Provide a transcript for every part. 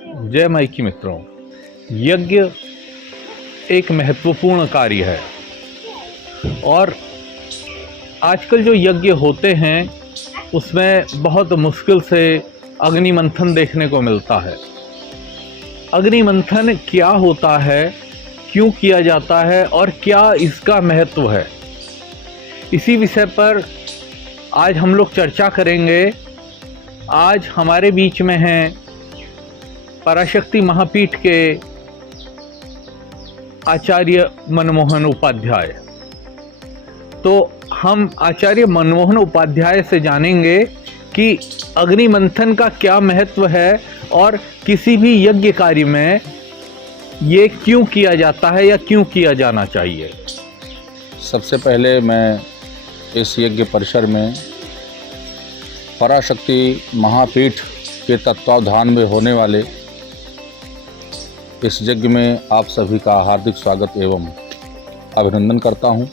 जय माई की मित्रों, यज्ञ एक महत्वपूर्ण कार्य है और आजकल जो यज्ञ होते हैं उसमें बहुत मुश्किल से अग्नि मंथन देखने को मिलता है। अग्नि मंथन क्या होता है, क्यों किया जाता है और क्या इसका महत्व है, इसी विषय पर आज हम लोग चर्चा करेंगे। आज हमारे बीच में हैं पराशक्ति महापीठ के आचार्य मनमोहन उपाध्याय। तो हम आचार्य मनमोहन उपाध्याय से जानेंगे कि अग्नि मंथन का क्या महत्व है और किसी भी यज्ञ कार्य में ये क्यों किया जाता है या क्यों किया जाना चाहिए। सबसे पहले मैं इस यज्ञ परिसर में पराशक्ति महापीठ के तत्वावधान में होने वाले इस यज्ञ में आप सभी का हार्दिक स्वागत एवं अभिनंदन करता हूं।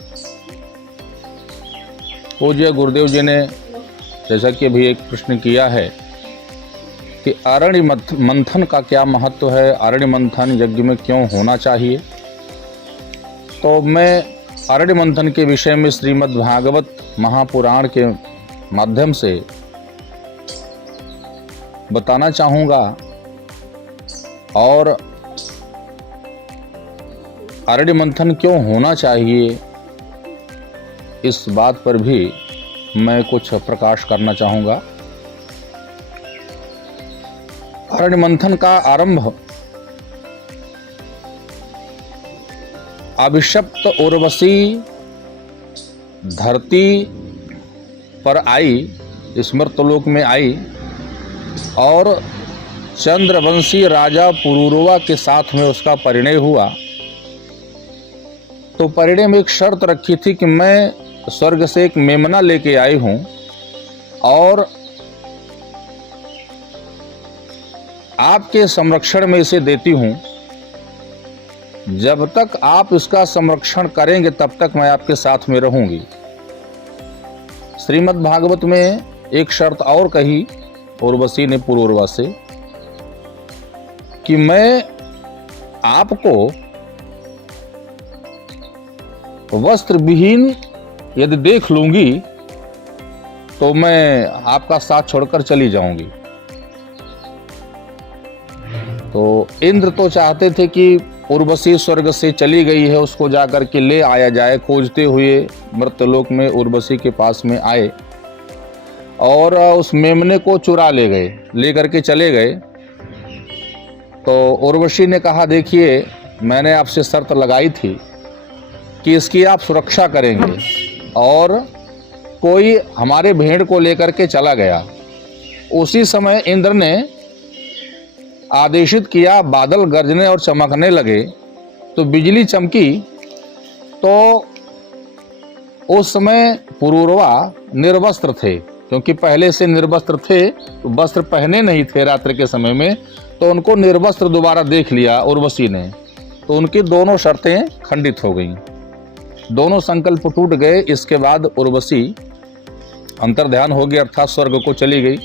पूज्य गुरुदेव जी ने जैसा कि अभी एक प्रश्न किया है कि अरण्य मंथन का क्या महत्व है, अरण्य मंथन यज्ञ में क्यों होना चाहिए, तो मैं अरण्य मंथन के विषय में श्रीमद् भागवत महापुराण के माध्यम से बताना चाहूँगा और अरण्य मंथन क्यों होना चाहिए इस बात पर भी मैं कुछ प्रकाश करना चाहूँगा। अरण्य मंथन का आरंभ अभिशप्त उर्वशी धरती पर आई, स्मृतलोक में आई और चंद्रवंशी राजा पुरूरवा के साथ में उसका परिणय हुआ। तो परिणय में एक शर्त रखी थी कि मैं स्वर्ग से एक मेमना लेके आई हूं और आपके संरक्षण में इसे देती हूं। जब तक आप इसका संरक्षण करेंगे तब तक मैं आपके साथ में रहूंगी। श्रीमद् भागवत में एक शर्त और कही उर्वशी ने पुरूरवा से कि मैं आपको वस्त्र विहीन यदि देख लूंगी तो मैं आपका साथ छोड़कर चली जाऊंगी। तो इंद्र तो चाहते थे कि उर्वशी स्वर्ग से चली गई है, उसको जाकर के ले आया जाए। खोजते हुए मर्त्यलोक में उर्वशी के पास में आए और उस मेमने को चुरा ले गए, लेकर के चले गए। तो उर्वशी ने कहा, देखिए मैंने आपसे शर्त लगाई थी कि इसकी आप सुरक्षा करेंगे और कोई हमारे भेड़ को लेकर के चला गया। उसी समय इंद्र ने आदेशित किया, बादल गरजने और चमकने लगे तो बिजली चमकी। तो उस समय पुरूरवा निर्वस्त्र थे, क्योंकि पहले से निर्वस्त्र थे, तो वस्त्र पहने नहीं थे रात्रि के समय में, तो उनको निर्वस्त्र दोबारा देख लिया उर्वशी ने। तो उनकी दोनों शर्तें खंडित हो गईं, दोनों संकल्प टूट गए। इसके बाद उर्वशी अंतर्ध्यान हो गई, अर्थात स्वर्ग को चली गई।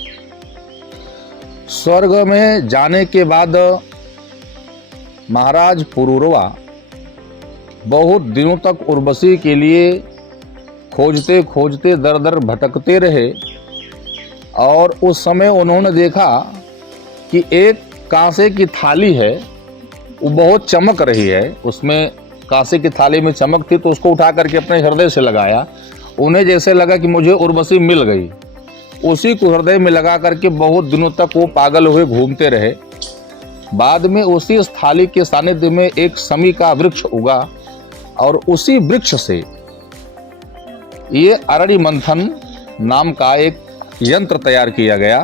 स्वर्ग में जाने के बाद महाराज पुरूरवा बहुत दिनों तक उर्वशी के लिए खोजते खोजते दर दर भटकते रहे और उस समय उन्होंने देखा कि एक कांसे की थाली है, वो बहुत चमक रही है। उसमें कांसे की थाली में चमक थी, तो उसको उठा करके अपने हृदय से लगाया। उन्हें जैसे लगा कि मुझे उर्वशी मिल गई। उसी को हृदय में लगा करके बहुत दिनों तक वो पागल हुए घूमते रहे। बाद में उसी थाली के सानिध्य में एक समी का वृक्ष उगा और उसी वृक्ष से ये अरण्य मंथन नाम का एक यंत्र तैयार किया गया।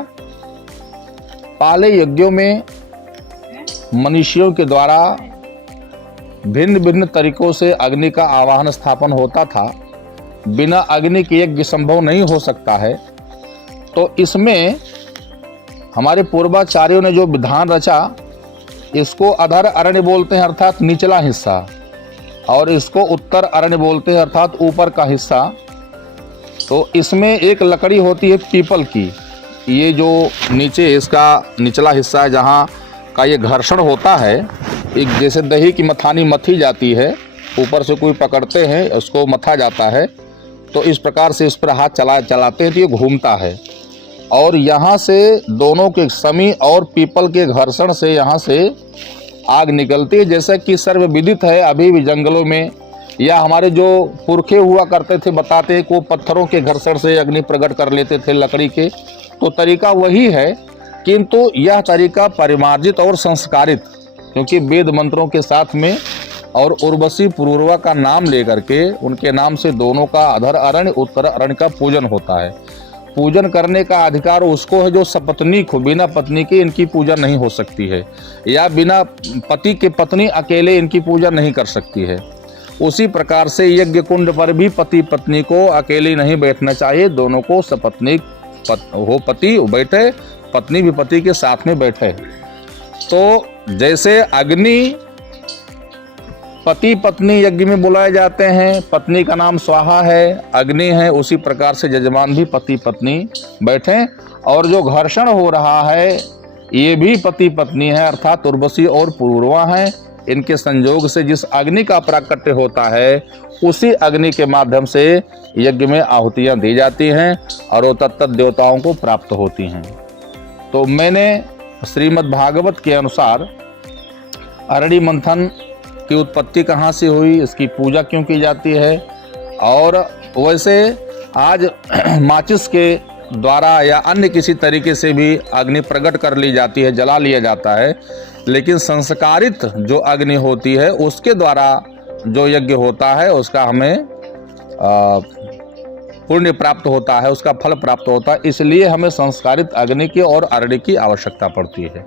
पहले यज्ञों में मनुष्यों के द्वारा भिन्न भिन्न तरीकों से अग्नि का आवाहन स्थापन होता था। बिना अग्नि के यज्ञ संभव नहीं हो सकता है। तो इसमें हमारे पूर्वाचार्यों ने जो विधान रचा, इसको अधर अरण्य बोलते हैं, अर्थात निचला हिस्सा, और इसको उत्तर अरण्य बोलते हैं, अर्थात ऊपर का हिस्सा। तो इसमें एक लकड़ी होती है पीपल की, ये जो नीचे इसका निचला हिस्सा है जहाँ का ये घर्षण होता है, एक जैसे दही की मथानी मथी जाती है, ऊपर से कोई पकड़ते हैं, उसको मथा जाता है, तो इस प्रकार से इस पर हाथ चलाते हैं तो ये घूमता है। और यहाँ से दोनों के समी और पीपल के घर्षण से यहाँ से आग निकलती है। जैसा कि सर्वविदित है, अभी भी जंगलों में या हमारे जो पुरखे हुआ करते थे बताते हैं कि वो पत्थरों के घर्षण से अग्नि प्रकट कर लेते थे लकड़ी के, तो तरीका वही है, किंतु यह तरीका परिमार्जित और संस्कारित, क्योंकि वेद मंत्रों के साथ में और उर्वशी पुरूरवा का नाम लेकर के उनके नाम से दोनों का अधर अरण्य उत्तर अरण्य का पूजन होता है। पूजन करने का अधिकार उसको है जो सपत्नीक हो, बिना पत्नी के इनकी पूजा नहीं हो सकती है, या बिना पति के पत्नी अकेले इनकी पूजा नहीं कर सकती है। उसी प्रकार से यज्ञ कुंड पर भी पति पत्नी को अकेले नहीं बैठना चाहिए, दोनों को सपत्नीक हो, पति बैठे, पत्नी भी पति के साथ में बैठे। तो जैसे अग्नि पति पत्नी यज्ञ में बुलाए जाते हैं, पत्नी का नाम स्वाहा है, अग्नि है, उसी प्रकार से यजमान भी पति पत्नी बैठे। और जो घर्षण हो रहा है ये भी पति पत्नी है, अर्थात उर्वशी और पुरूरवा है। इनके संयोग से जिस अग्नि का प्राकट्य होता है उसी अग्नि के माध्यम से यज्ञ में आहुतियाँ दी जाती हैं और वो तत्त देवताओं को प्राप्त होती हैं। तो मैंने श्रीमद् भागवत के अनुसार अरणी मंथन की उत्पत्ति कहाँ से हुई, इसकी पूजा क्यों की जाती है, और वैसे आज माचिस के द्वारा या अन्य किसी तरीके से भी अग्नि प्रकट कर ली जाती है, जला लिया जाता है, लेकिन संस्कारित जो अग्नि होती है उसके द्वारा जो यज्ञ होता है उसका हमें पुण्य प्राप्त होता है, उसका फल प्राप्त होता है। इसलिए हमें संस्कारित अग्नि की और अरणी की आवश्यकता पड़ती है।